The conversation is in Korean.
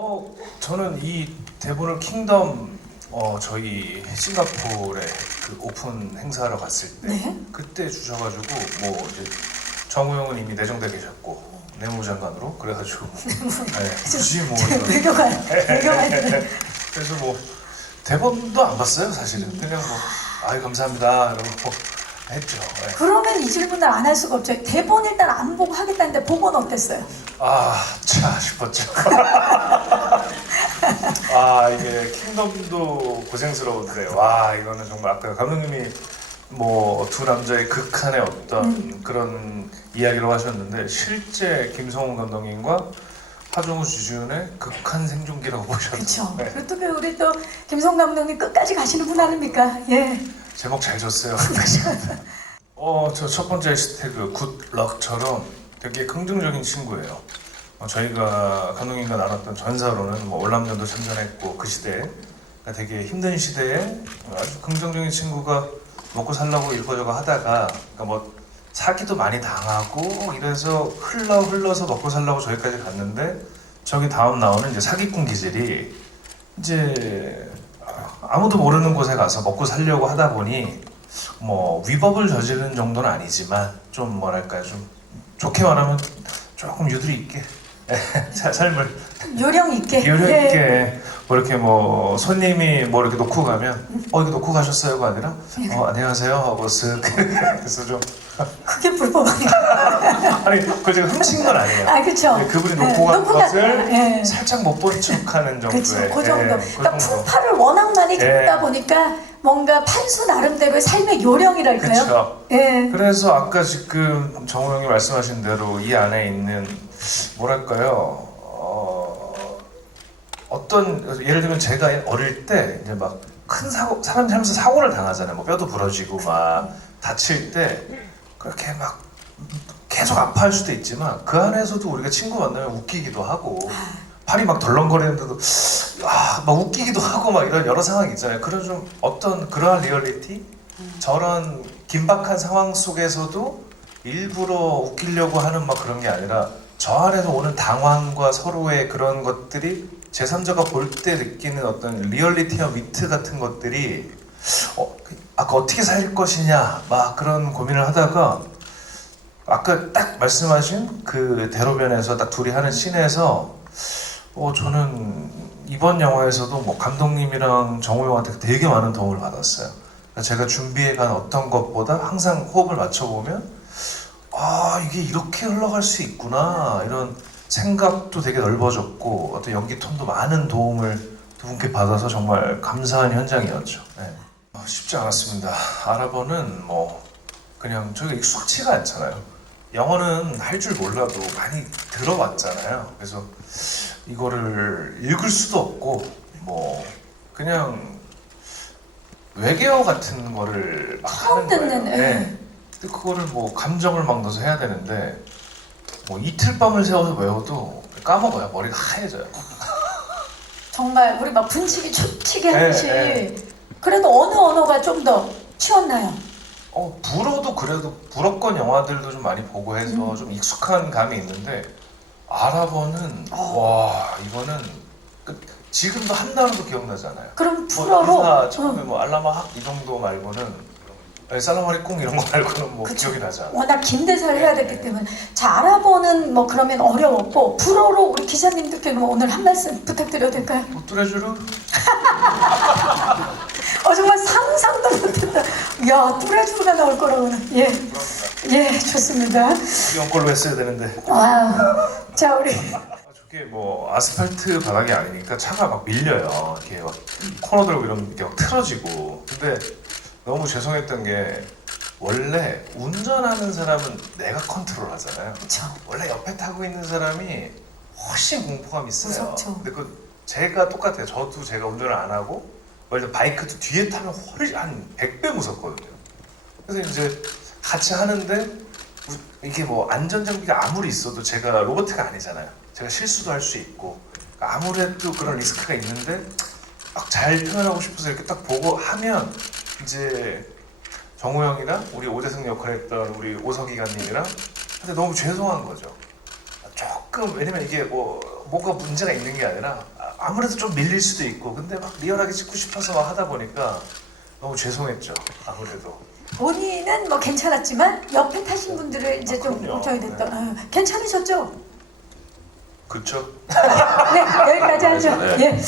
어, 저는 이 대본을 킹덤 어, 저희 싱가포르에 그 오픈 행사하러 갔을 때 네. 그때 주셔가지고 뭐 이제 정우영은 이미 내정돼 계셨고 내무장관으로 그래가지고 네, 굳이 뭐 이런- 외교가 있는. 그래서 뭐 대본도 안 봤어요 사실은 그냥 뭐 아이 감사합니다 이러고 했죠. 네. 그러면 이 질문을 안 할 수가 없죠. 대본 일단 안 보고 하겠다는데 보고는 어땠어요? 아차 싶었죠. 아 이게 킹덤도 고생스러운데 와 이거는 정말 아까 감독님이 뭐 두 남자의 극한의 어떤 음. 그런 이야기로 하셨는데 실제 김성훈 감독님과 하정우 주지훈의 극한 생존기라고 보셨죠. 그렇죠. 네. 그리고 또 우리 또 김성 감독님 끝까지 가시는 분 아닙니까? 예. 제목 잘 줬어요. 어, 저 첫 번째 해시태그 굿럭처럼 되게 긍정적인 친구예요. 어, 저희가 감독님과 나눴던 전사로는 뭐 월남전도 참전했고 그 시대에 그러니까 되게 힘든 시대에 아주 긍정적인 친구가 먹고 살라고 이거저거 하다가 그러니까 뭐 사기도 많이 당하고 이래서 흘러 흘러서 먹고 살라고 저기까지 갔는데 저기 다음 나오는 이제 사기꾼 기질이 이제 아무도 모르는 곳에 가서 먹고 살려고 하다 보니 뭐 위법을 저지른 정도는 아니지만 좀 뭐랄까 좀 좋게 말하면 조금 유두리 있게 사- 삶을 요령 있게. 요령 예. 있게 뭐 이렇게 뭐 손님이 뭐 이렇게 놓고 가면 어 이거 놓고 가셨어요가 아니라 어 안녕하세요 하고 쓱 그래서 좀 그게 불법 아니에요? 아니 그걸 제가 훔친 건 아니에요. 아 그렇죠. 네, 그분이 놓고 간 놓고 것을. 예. 살짝 못 본 척하는 정도의 그렇죠. 그 정도. 예, 그 그러니까 정도. 풍파를 워낙 많이 예. 겪다 보니까 뭔가 판수 나름대로의 삶의 요령이랄까요? 그렇죠. 예. 그래서 아까 지금 정우 형이 말씀하신 대로 이 안에 있는 뭐랄까요? 어, 어떤 예를 들면 제가 어릴 때 이제 막 큰 사고 사람 살면서 사고를 당하잖아요. 뭐 뼈도 부러지고 막 다칠 때 그렇게 막 계속 아파할 수도 있지만 그 안에서도 우리가 친구 만나면 웃기기도 하고 팔이 막 덜렁거리는데도 아, 막 웃기기도 하고 막 이런 여러 상황이 있잖아요. 그런 좀 어떤 그러한 리얼리티, 저런 긴박한 상황 속에서도 일부러 웃기려고 하는 막 그런 게 아니라 저 안에서 오는 당황과 서로의 그런 것들이 제3자가 볼 때 느끼는 어떤 리얼리티와 위트 같은 것들이 어, 아까 어떻게 살 것이냐 막 그런 고민을 하다가 아까 딱 말씀하신 그 대로변에서 딱 둘이 하는 씬에서 어 저는 이번 영화에서도 뭐 감독님이랑 정우영한테 되게 많은 도움을 받았어요. 그러니까 제가 준비해간 어떤 것보다 항상 호흡을 맞춰보면 아 이게 이렇게 흘러갈 수 있구나 이런 생각도 되게 넓어졌고 어떤 연기 톤도 많은 도움을 두 분께 받아서 정말 감사한 현장이었죠. 네. 어, 쉽지 않았습니다. 아랍어는 뭐 그냥 저희가 익숙치가 않잖아요. 영어는 할 줄 몰라도 많이 들어봤잖아요. 그래서 이거를 읽을 수도 없고 뭐 그냥 외계어 같은 거를 막 처음 하는 거예요. 듣는, 예. 네. 그거를 뭐 감정을 막 넣어서 해야 되는데 뭐 이틀 밤을 새워서 외워도 까먹어요. 머리가 하얘져요. 정말 우리 막 분치기 초치게 네, 하듯이 네. 그래도 어느 언어가 좀 더 치웠나요? 어 불어도 그래도 불어권 영화들도 좀 많이 보고 해서 음. 좀 익숙한 감이 있는데 아랍어는 어. 와 이거는 그, 지금도 한 단어도 기억나잖아요. 그럼 뭐 불어로 인사 처음에 응. 뭐 알라마학 이 정도 말고는 네, 살라마리꿍 이런 거 말고는 뭐 그쵸. 기억이 나지 않아요. 워낙 긴 대사를 해야 됐기 네. 때문에 자 아랍어는 뭐 그러면 어려웠고 불어로 우리 기자님들께 뭐 오늘 한 말씀 부탁드려도 될까요? 뭐 뚜레쥬르 어 정말 상상도 못했다. 야 뚜레쥬가 나올 거라고는 예. 예 좋습니다. 이런 걸로 했어야 되는데 와자 우리 아, 저게 뭐 아스팔트 바닥이 아니니까 차가 막 밀려요. 이렇게 막 코너 들고 이러면 이렇게 막 틀어지고. 근데 너무 죄송했던 게 원래 운전하는 사람은 내가 컨트롤 하잖아요. 그렇죠. 원래 옆에 타고 있는 사람이 훨씬 공포감 있어요. 무섭죠. 근데 그 제가 똑같아요. 저도 제가 운전을 안 하고 원래 바이크도 뒤에 타면 훨씬 한 100배 무섭거든요. 그래서 이제 같이 하는데 우- 이게 뭐 안전장비가 아무리 있어도 제가 로봇가 아니잖아요. 제가 실수도 할 수 있고 그러니까 아무래도 그런 리스크가 있는데 막 잘 표현하고 싶어서 이렇게 딱 보고 하면 이제 정우 형이랑 우리 오대승 역할했던 우리 오석이가님이랑 근데 너무 죄송한 거죠. 조금 왜냐면 이게 뭐 뭐가 문제가 있는 게 아니라 아- 아무래도 좀 밀릴 수도 있고 근데 막 리얼하게 찍고 싶어서 막 하다 보니까 너무 죄송했죠 아무래도 본인은 뭐 괜찮았지만 옆에 타신 분들을 이제 아, 좀 그럼요. 걱정이 됐던. 어, 괜찮으셨죠? 그쵸? 네, 여기까지 하죠. 네. 예.